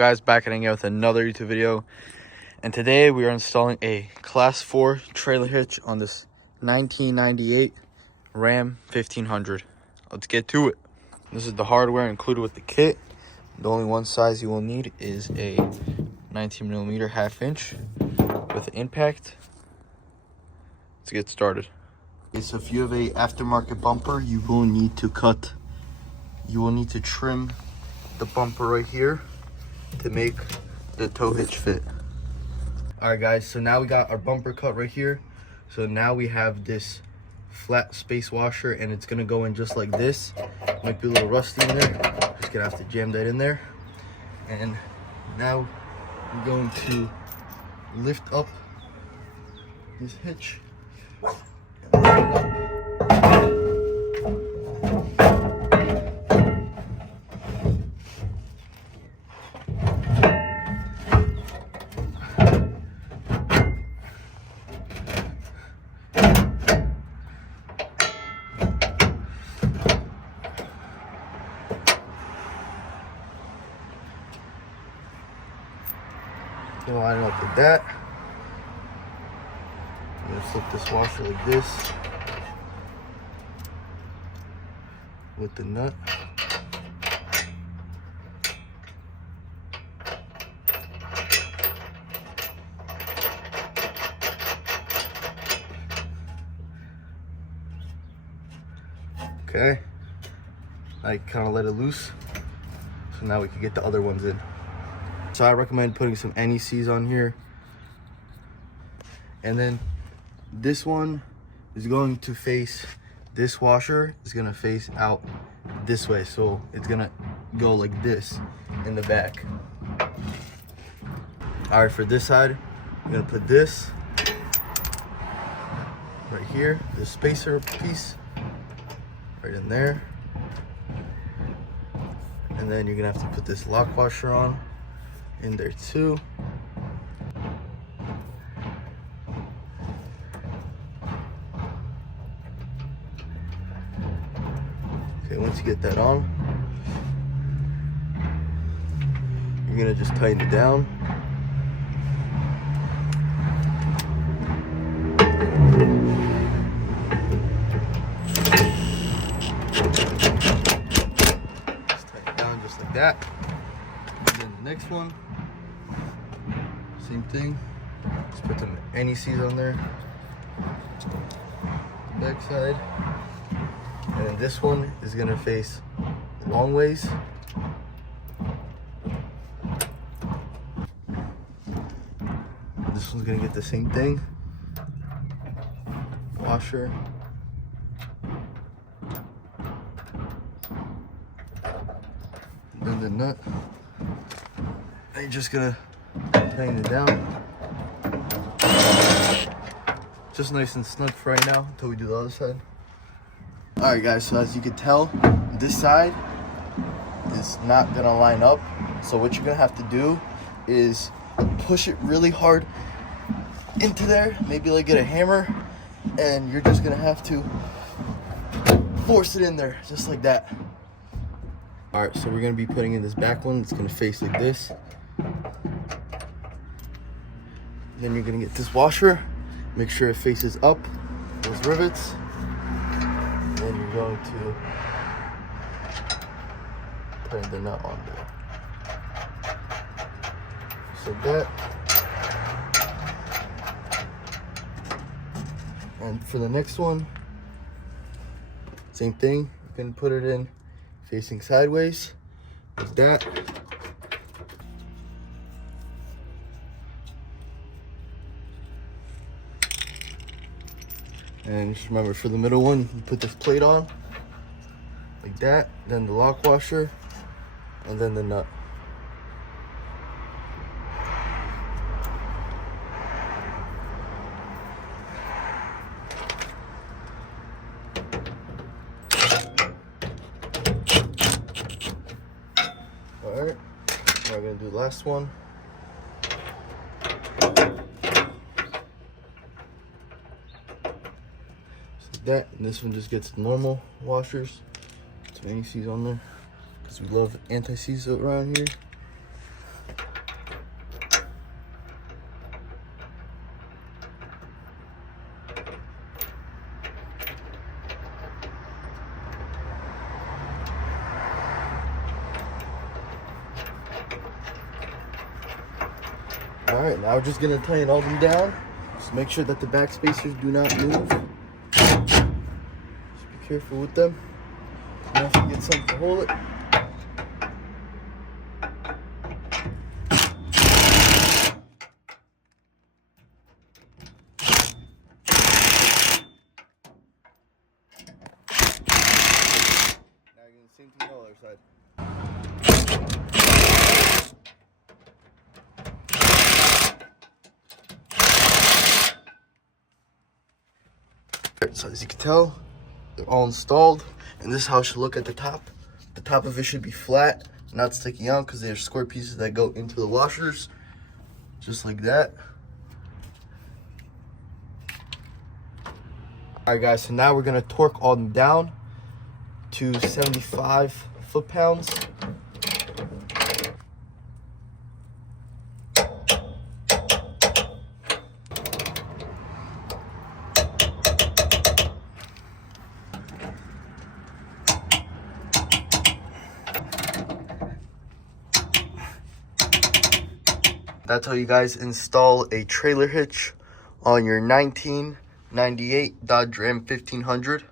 guys, back at again with another YouTube video, and today we are installing a class 4 trailer hitch on this 1998 Ram 1500. Let's get to it. This is the hardware included with the kit. The only one size you will need is a 19mm 1/2 inch with an impact. Let's get started. Okay, so if you have a aftermarket bumper, you will need to trim the bumper right here to make the tow hitch fit. All right guys, so now we got our bumper cut right here. So now we have this flat space washer, and it's gonna go in just like this. Might be a little rusty in there, just gonna have to jam that in there. And now we're going to lift up this hitch. Gonna line it up like that. I'm gonna flip this washer like this with the nut. Okay, I kind of let it loose, so now we can get the other ones in. So I recommend putting some NECs on here. And then this one is going to face, this washer is gonna face out this way. So it's gonna go like this in the back. All right, for this side, I'm gonna put this right here, the spacer piece right in there. And then you're gonna have to put this lock washer on in there too. Okay, once you get that on, you're gonna just tighten it down. Just tighten it down just like that. And then the next one, same thing. Just put some NECs on there. Back side. And then this one is gonna face long ways. This one's gonna get the same thing. Washer. Then the nut. And you're just gonna tighten it down. Just nice and snug for right now until we do the other side. All right guys, so as you can tell, this side is not gonna line up. So what you're gonna have to do is push it really hard into there, maybe like get a hammer, and you're just gonna have to force it in there, just like that. All right, so we're gonna be putting in this back one. It's gonna face like this. Then you're gonna get this washer, make sure it faces up, those rivets. Then you're going to tighten the nut on there. Just like that. And for the next one, same thing. You can put it in facing sideways, like that. And just remember, for the middle one, you put this plate on, like that, then the lock washer, and then the nut. All right, now we're gonna do the last one. That, and this one just gets normal washers. Some anti-seize on there because we love anti-seize around here. All right, now we're just gonna tighten all them down. Just make sure that the back spacers do not move. Just be careful with them. You have to get something to hold it. Now you're gonna do the same thing on the other side. So as you can tell, they're all installed, and this is how it should look at the top. The top of it should be flat, not sticking out, because there's square pieces that go into the washers, just like that. All right, guys, so now we're gonna torque all them down to 75 foot-pounds. That's how you guys install a trailer hitch on your 1998 Dodge Ram 1500.